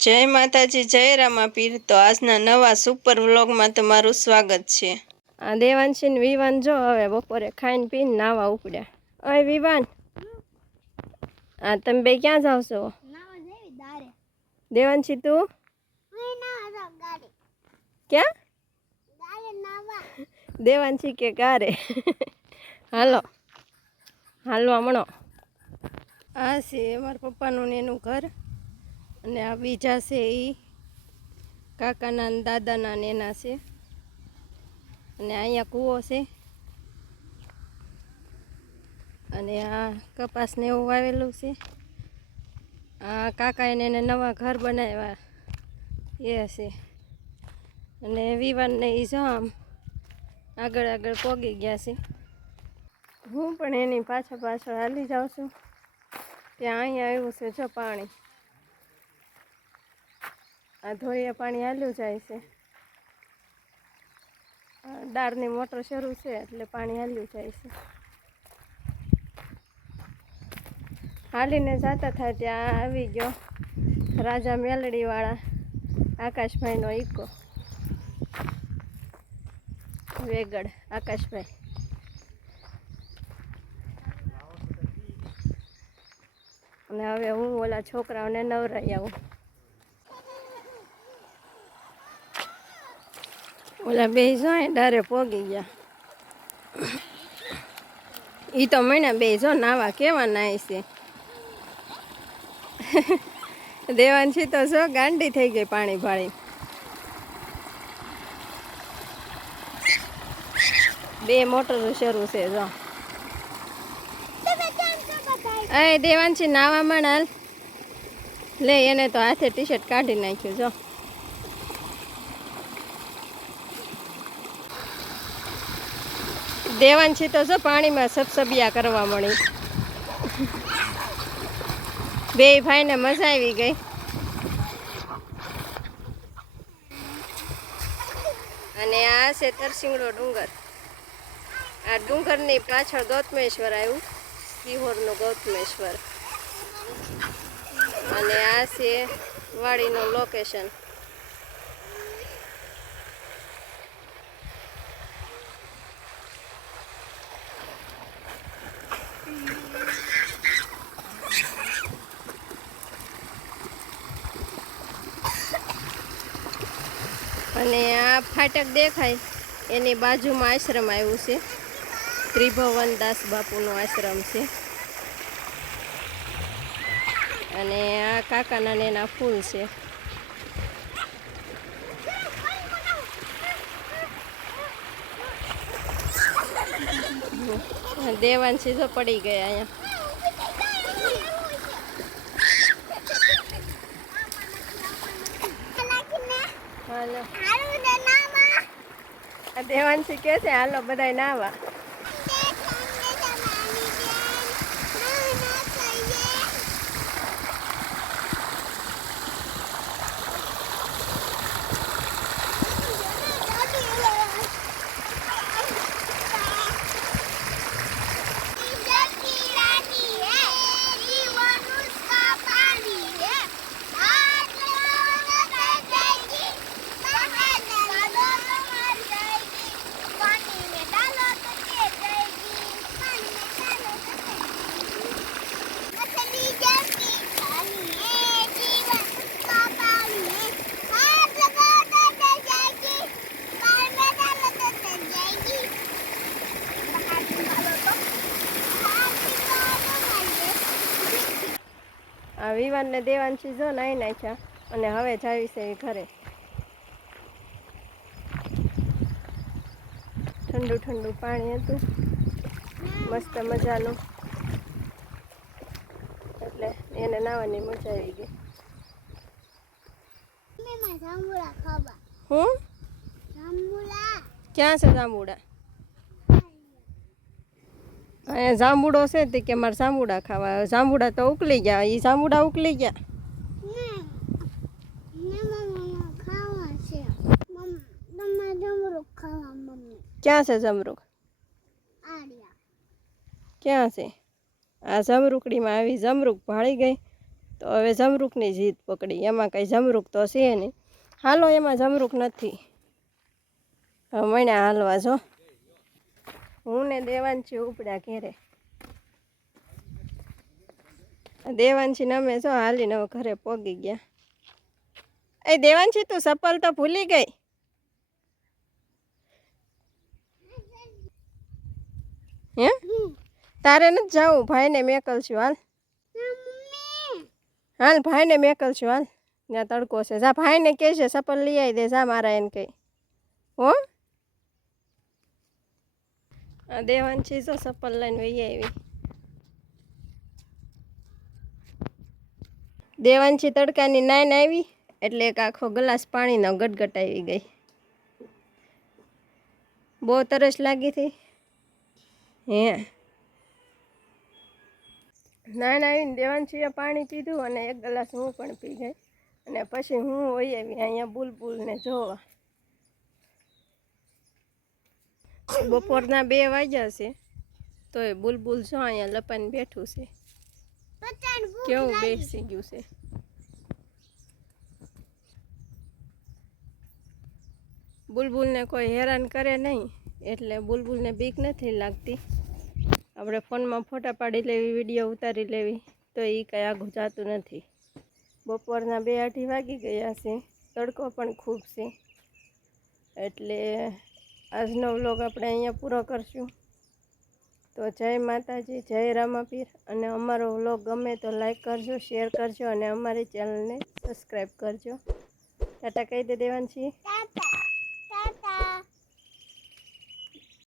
જય માતાજી, જય રામાપીર। તો આજના નવા સુપર વ્લોગમાં તમારું સ્વાગત છે। આ દેવાંશી ને વિવાન જો હવે બપોરે ખાઈને પીને નાવા ઉપડ્યા। ઓય વિવાન, આ તમે બે ક્યાં જાવ છો? દેવાંશી તું ક્યાં? દેવાંશી કે ગારે હાલો હાલવા મણો। આ છે મારા પપ્પાનું ને એનું ઘર, અને આ બીજા છે એ કાકાના ને દાદાના ને એના છે, અને અહીંયા કૂવો છે, અને આ કપાસ ને એવું વાવેલું છે। આ કાકા એને નવા ઘર બનાવ્યા એ છે, અને વિવાન ને એ જો આમ આગળ આગળ પોગી ગયા છે। હું પણ એની પાછળ પાછળ હાલી જાઉં છું। ત્યાં અહીંયા આવ્યું છે જો પાણી, આ ધોળિયા પાણી હાલ્યું જાય છે। દાળની મોટર શરૂ છે એટલે પાણી હાલ્યું જાય છે। હાલીને જતા થાય ત્યાં આવી ગયો રાજા મેલડીવાળા આકાશભાઈનો ઈકો, વેગડ આકાશભાઈ। અને હવે હું ઓલા છોકરાઓને નવરાઈ આવું। ઓલા બે જો ડારે પોગી ગયા, ઈ તો મહિના બે જો નાવા કેવા નાય છે। દેવાંશી તો જો ગાંડી થઈ ગઈ પાણી ભાળી। બે મોટર શરૂ છે જો। એ દેવાંશી નાવા માંડ હાલ, લે એને તો હાથે ટી શર્ટ કાઢી નાખ્યું જો। દેવાંશી તો જો પાણીમાં સબસબિયા કરવા મળી। બે ભાઈને મજા આવી ગઈ। અને આ છે તરસિંગડો ડુંગર, આ ડુંગરની પાછળ ગૌતમેશ્વર આવ્યું, સિહોરનું ગૌતમેશ્વર, અને આ છે વાડીનું લોકેશન। અને આ ફાટક દેખાય એની બાજુમાં આશ્રમ આવ્યું છે, ત્રિભુવન દાસ બાપુનો આશ્રમ છે। અને આ કાકાના ને એના ફૂલ છે। દેવાંશી જો પડી ગયા અહીંયા। હાલો દેવાંશી કે છે હાલો બધાય નાવા। આ વિવાન ને દેવાંશી જો નાઈ નાખ્યા, અને હવે જાવી છે ઘરે। ઠંડુ ઠંડુ પાણી હતું મસ્ત મજાનું, એટલે એને નાવાની મજા આવી ગઈ। હું ક્યાં છે જાંબુડા? અહીંયા જાંબુડો છે તે કે મારે જાંબુડા ખાવા। જાંબુડા તો ઉકલી ગયા, એ જાંબુડા ઉકલી ગયા। ક્યાં છે જમરૂક? ક્યાં છે? આ જમરૂકડીમાં આવી જમરૂક ભાળી ગઈ તો હવે જમરૂકની જીદ પકડી. એમાં કંઈ જમરૂક તો છે નહીં. હાલો એમાં જમરૂક નથી. હવે મણ્યા હાલવા જો. હું ને દેવાંશી ઉપડ્યા ઘેરે. દેવાંશી ને અમે જો હાલીને હવે ઘરે પોગી ગયા. એ દેવાંશી તું ચપ્પલ તો ભૂલી ગઈ. હે તારે નથી જાવું, ભાઈને મેકલ છું. હાલ હાલ ભાઈને મેકલ છું. હાલ ત્યાં તડકો છે. જા ભાઈને કહે છે ચપ્પલ લઈ આવી દે. જા મારા એને કહી. હો આ દેવાંશી જો ચપ્પલ લઈને વહી આવી. દેવાંશી તડકાની નાઈને આવી એટલે એક આખો ગ્લાસ પાણીનો ગટગટ આવી ગઈ. બહુ તરસ લાગી હતી. હે નાઈને આવીને દેવાંશીએ પાણી પીધું અને એક ગ્લાસ હું પણ પી ગઈ. અને પછી હું વહી આવી અહીંયા બુલબુલને જોવા. બપોરના 2 વાગ્યા છે તો એ બુલબુલ જો અહીંયા લપાઈને બેઠું છે. કેવું બેસી ગયું છે. બુલબુલને કોઈ હેરાન કરે નહીં એટલે બુલબુલને બીક નથી લાગતી. આપણે ફોનમાં ફોટા પાડી લેવી, વિડીયો ઉતારી લેવી તો એ કંઈ આઘું જતું નથી. બપોરના 2-2:30 વાગી ગયા છે. તડકો પણ ખૂબ છે. એટલે આજનો વ્લોગ આપણે અહીંયા પૂરો કરશું. તો જય માતાજી, જય રામાપીર. અને અમારો વ્લોગ ગમે તો લાઈક કરજો, શેર કરજો અને અમારી ચેનલને સબસ્ક્રાઈબ કરજો. ટાટા કહી દે દેવાંશી.